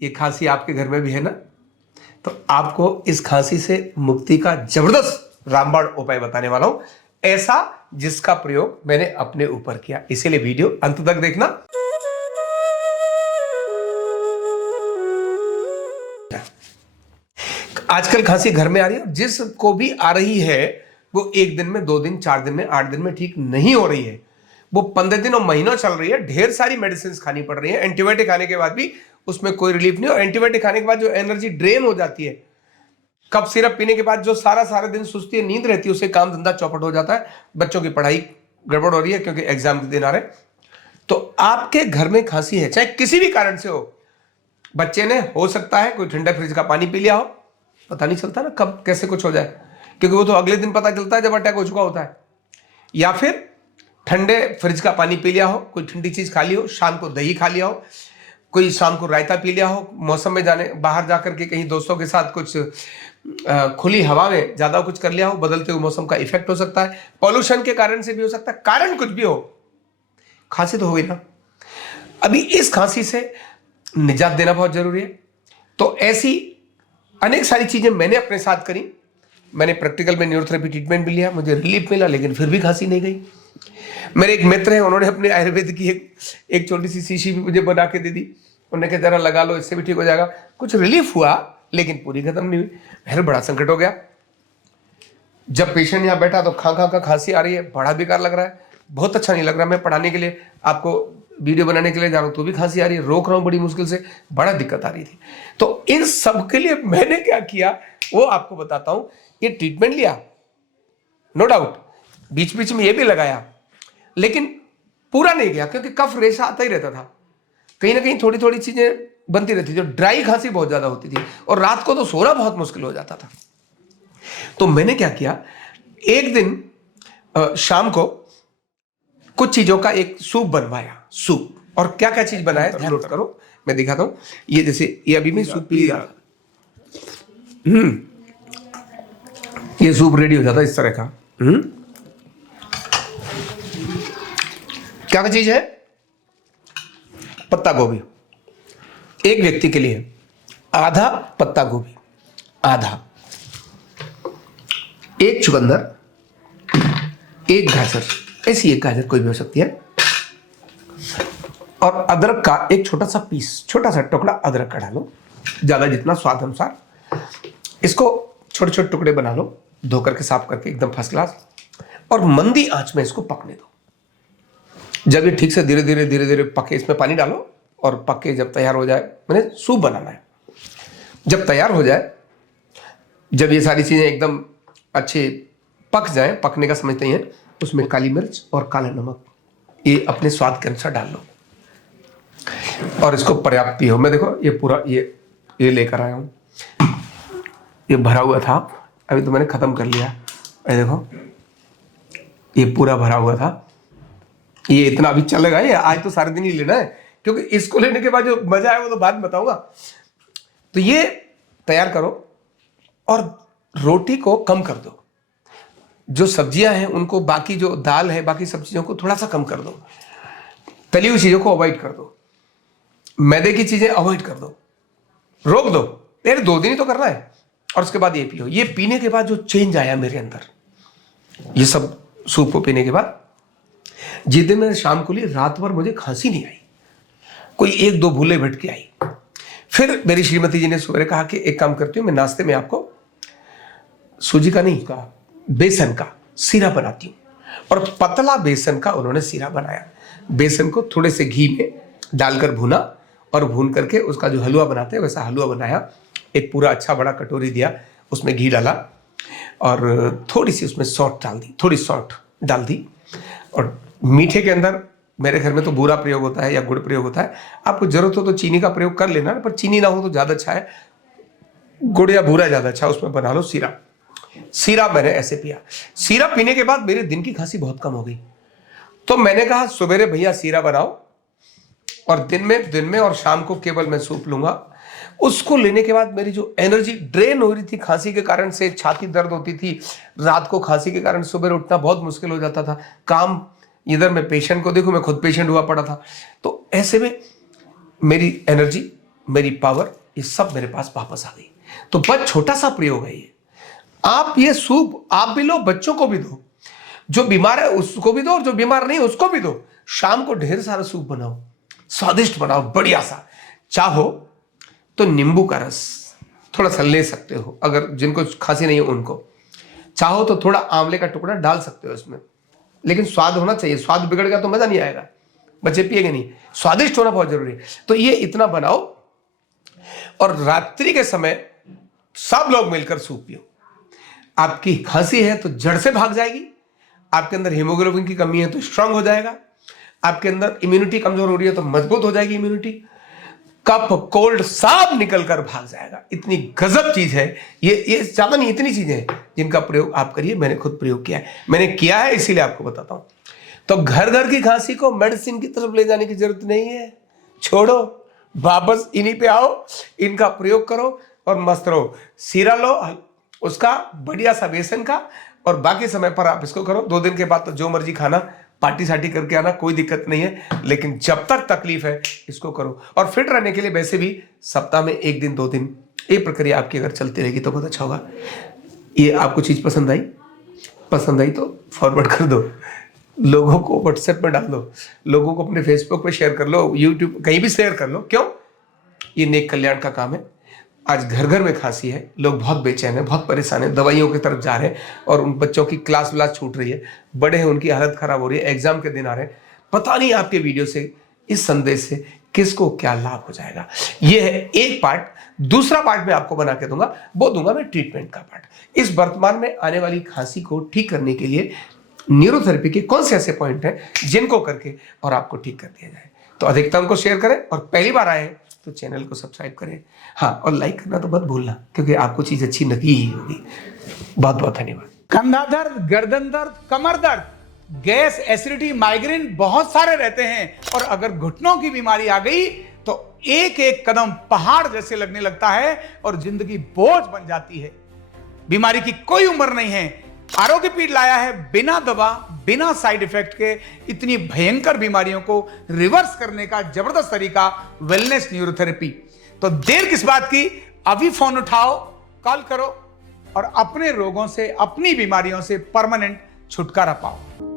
ये खांसी आपके घर में भी है ना? तो आपको इस खांसी से मुक्ति का जबरदस्त रामबाण उपाय बताने वाला हूं, ऐसा जिसका प्रयोग मैंने अपने ऊपर किया। इसीलिए वीडियो अंत तक देखना। आजकल खांसी घर में आ रही है, जिसको भी आ रही है वो 1 दिन में, 2 दिन, 4 दिन में, 8 दिन में ठीक नहीं हो रही है, वो 15 दिन और महीनों चल रही है। ढेर सारी मेडिसिन खानी पड़ रही है, एंटीबायोटिक खाने के बाद भी उसमें कोई रिलीफ नहीं। और एंटीबायोटिक खाने के बाद जो एनर्जी ड्रेन हो जाती है, कफ सिरप पीने के बाद जो सारा दिन सुस्ती है, नींद रहती है, उससे काम धंधा चौपट हो जाता है। बच्चों की पढ़ाई गड़बड़ हो रही है क्योंकि एग्जाम के दिन आ रहे। तो आपके घर में खांसी है, चाहे किसी भी कारण से हो, बच्चे ने हो सकता है कोई ठंडा फ्रिज का पानी पी लिया हो, पता नहीं चलता ना कब कैसे कुछ हो जाए, क्योंकि वो तो अगले दिन पता चलता है जब अटैक हो चुका होता है। या फिर ठंडे फ्रिज का पानी पी लिया हो, कोई ठंडी चीज खा ली हो, शाम को दही खा लिया हो, कोई शाम को रायता पी लिया हो, मौसम में जाने बाहर जाकर के कहीं दोस्तों के साथ कुछ खुली हवा में ज्यादा कुछ कर लिया हो, बदलते हुए मौसम का इफेक्ट हो सकता है, पॉल्यूशन के कारण से भी हो सकता है, कारण कुछ भी हो, खांसी तो हो गई ना। अभी इस खांसी से निजात देना बहुत जरूरी है। तो ऐसी अनेक सारी चीजें मैंने अपने साथ करी। मैंने प्रैक्टिकल में न्यूरोथेरेपी ट्रीटमेंट भी लिया, मुझे रिलीफ मिला, लेकिन फिर भी खांसी नहीं गई। मेरे एक मित्र हैं, उन्होंने अपने आयुर्वेद की एक छोटी सी शीशी भी मुझे बना के दे दी। उन्होंने कहा जरा लगा लो, इससे भी ठीक हो जाएगा। कुछ रिलीफ हुआ, लेकिन पूरी खत्म नहीं हुई। फिर बड़ा संकट हो गया। जब पेशेंट यहाँ बैठा तो खा खा खांसी आ रही है, बड़ा बेकार लग रहा है, बहुत अच्छा नहीं लग रहा। मैं पढ़ाने के लिए, आपको वीडियो बनाने के लिए जा रहा हूं तो भी खांसी आ रही है, रोक रहा हूं बड़ी मुश्किल से, बड़ा दिक्कत आ रही थी। तो इन सब के लिए मैंने क्या किया वो आपको बताता हूं। ये ट्रीटमेंट लिया, नो डाउट, बीच बीच में ये भी लगाया, लेकिन पूरा नहीं गया, क्योंकि कफ रेशा आता ही रहता था, कहीं ना कहीं थोड़ी थोड़ी चीजें बनती रहती थी। जो ड्राई खांसी बहुत ज्यादा होती थी और रात को तो सोना बहुत मुश्किल हो जाता था। तो मैंने क्या किया, एक दिन शाम को कुछ चीजों का एक सूप बनवाया। सूप, और क्या क्या चीज बनाया नोट करो, मैं दिखाता हूं। ये जैसे ये अभी मैं सूप पी रहा था, ये सूप रेडी हो जाता इस तरह का। क्या चीज है? पत्ता गोभी। एक व्यक्ति के लिए आधा पत्ता गोभी, आधा, एक चुकंदर, एक गाजर, ऐसी एक गाजर कोई भी हो सकती है, और अदरक का एक छोटा सा पीस, छोटा सा टुकड़ा अदरक का डालो, ज्यादा जितना स्वाद अनुसार। इसको छोटे छोटे टुकड़े बना लो, धो करके साफ करके एकदम फर्स्ट क्लास, और मंदी आंच में इसको पकने दो। जब ये ठीक से धीरे धीरे धीरे धीरे पके, इसमें पानी डालो, और पके जब तैयार हो जाए, मैंने सूप बनाना है, जब तैयार हो जाए, जब ये सारी चीजें एकदम अच्छे पक जाए, पकने का समझते हैं, उसमें काली मिर्च और काला नमक ये अपने स्वाद के अनुसार डाल लो, और इसको पर्याप्त पियो। मैं देखो ये पूरा ये लेकर आया हूं, ये भरा हुआ था, अभी तो मैंने खत्म कर लिया। ये देखो ये पूरा भरा हुआ था, ये इतना अभी चलेगा, ये आज तो सारे दिन ही लेना है, क्योंकि इसको लेने के बाद जो मजा है वो तो बाद में बताऊंगा। तो ये तैयार करो, और रोटी को कम कर दो, जो सब्जियां हैं उनको, बाकी जो दाल है, बाकी सब चीजों को थोड़ा सा कम कर दो, तली हुई चीजों को अवॉइड कर दो, मैदे की चीजें अवॉइड कर दो, रोक दो। 2 दिन ही तो करना है, और उसके बाद ये पियो। ये पीने के बाद जो चेंज आया मेरे अंदर, ये सब सूप को पीने के बाद, जिस दिन मैंने शाम को ली, रात भर मुझे खांसी नहीं आई, कोई 1-2 भूले भटके आई। फिर मेरी श्रीमती जी ने सवेरे कहा कि एक काम करती हूँ, मैं नाश्ते में आपको सूजी का नहीं, का बेसन का सीरा बनाती हूँ, और पतला बेसन का उन्होंने सीरा बनाया। बेसन को थोड़े से घी में डालकर भुना, और भून करके उसका जो हलवा बनाते हैं वैसा हलवा बनाया। एक पूरा अच्छा बड़ा कटोरी दिया, उसमें घी डाला, और थोड़ी सी उसमें सॉल्ट डाल दी, थोड़ी सॉल्ट डाल दी। और मीठे के अंदर मेरे घर में तो बूरा प्रयोग होता है या गुड़ प्रयोग होता है, आपको जरूरत हो तो चीनी का प्रयोग कर लेना, पर चीनी ना हो तो ज्यादा अच्छा है, गुड़ या बूरा ज्यादा अच्छा, उसमें बना लो सीरा। सीरा मैंने ऐसे पिया। सीरा पीने के बाद मेरे दिन की खांसी बहुत कम हो गई। तो मैंने कहा सवेरे भैया सीरा बनाओ, और दिन में और शाम को केवल मैं सूप लूंगा। उसको लेने के बाद मेरी जो एनर्जी ड्रेन हो रही थी खांसी के कारण से, छाती दर्द होती थी, रात को खांसी के कारण सुबह उठना बहुत मुश्किल हो जाता था, काम इधर मैं पेशेंट को देखूं, मैं खुद पेशेंट हुआ पड़ा था। तो ऐसे में मेरी एनर्जी, मेरी पावर, ये सब मेरे पास वापस आ गई। तो बस छोटा सा प्रयोग है ये। आप ये सूप आप भी लो, बच्चों को भी दो, जो बीमार है उसको भी दो, और जो बीमार नहीं उसको भी दो। शाम को ढेर सारा सूप बनाओ, स्वादिष्ट बनाओ, बढ़िया सा। चाहो तो नींबू का रस थोड़ा सा ले सकते हो, अगर जिनको खांसी नहीं है उनको। चाहो तो थोड़ा आंवले का टुकड़ा डाल सकते हो इसमें, लेकिन स्वाद होना चाहिए। स्वाद बिगड़ गया तो मजा नहीं आएगा, बच्चे पिएंगे नहीं। स्वादिष्ट होना बहुत जरूरी है। तो ये इतना बनाओ और रात्रि के समय सब लोग मिलकर सूप पियो। आपकी खांसी है तो जड़ से भाग जाएगी, आपके अंदर हीमोग्लोबिन की कमी है तो स्ट्रांग हो जाएगा, आपके अंदर इम्यूनिटी कमजोर हो रही है तो मजबूत हो जाएगी इम्यूनिटी, कफ कोल्ड सब निकल कर भाग जाएगा। इतनी गजब चीज है ये ज्यादा नहीं, इतनी चीजें हैं जिनका प्रयोग आप करिए। मैंने खुद प्रयोग किया है, मैंने किया है, इसीलिए आपको बताता हूं। तो घर घर की खांसी को मेडिसिन की तरफ ले जाने की जरूरत नहीं है, छोड़ो, वापस इन्हीं पे आओ, इनका प्रयोग करो और मस्त रहो। सीरा लो उसका बढ़िया सा बेसन का, और बाकी समय पर आप इसको करो। 2 दिन के बाद तो जो मर्जी खाना, पार्टी साटी करके आना, कोई दिक्कत नहीं है, लेकिन जब तक तकलीफ है इसको करो। और फिट रहने के लिए वैसे भी सप्ताह में 1 दिन 2 दिन ये प्रक्रिया आपकी अगर चलती रहेगी तो बहुत अच्छा होगा। ये आपको चीज पसंद आई तो फॉरवर्ड कर दो, लोगों को व्हाट्सएप में डाल दो, लोगों को अपने फेसबुक पे शेयर कर लो, यूट्यूब कहीं भी शेयर कर लो। क्यों? ये नेक कल्याण का काम है। आज घर घर में खांसी है, लोग बहुत बेचैन है, बहुत परेशान है, दवाइयों की तरफ जा रहे हैं, और उन बच्चों की क्लास व्लास छूट रही है, बड़े हैं उनकी हालत खराब हो रही है, एग्जाम के दिन आ रहे हैं। पता नहीं आपके वीडियो से, इस संदेश से किसको क्या लाभ हो जाएगा। ये है एक पार्ट। दूसरा पार्ट मैं आपको बना के दूंगा, वो दूंगा मैं ट्रीटमेंट का पार्ट। इस वर्तमान में आने वाली खांसी को ठीक करने के लिए न्यूरोथेरेपी के कौन से ऐसे पॉइंट हैं जिनको करके और आपको ठीक कर दिया जाए। तो अधिकतम को शेयर करें, और पहली बार आए तो चैनल को सब्सक्राइब करें। हाँ, और लाइक करना तो मत भूलना, क्योंकि आपको चीज अच्छी लगी ही होगी। बहुत बहुत धन्यवाद। कंधा दर्द, गर्दन दर्द, कमर दर्द, गैस, एसिडिटी, माइग्रेन बहुत सारे रहते हैं, और अगर घुटनों की बीमारी आ गई तो एक एक कदम पहाड़ जैसे लगने लगता है और जिंदगी बोझ बन जाती है। बीमारी की कोई उम्र नहीं है। आरोग्य पीठ लाया है बिना दवा, बिना साइड इफेक्ट के इतनी भयंकर बीमारियों को रिवर्स करने का जबरदस्त तरीका, वेलनेस न्यूरोथेरेपी। तो देर किस बात की, अभी फोन उठाओ, कॉल करो और अपने रोगों से, अपनी बीमारियों से परमानेंट छुटकारा पाओ।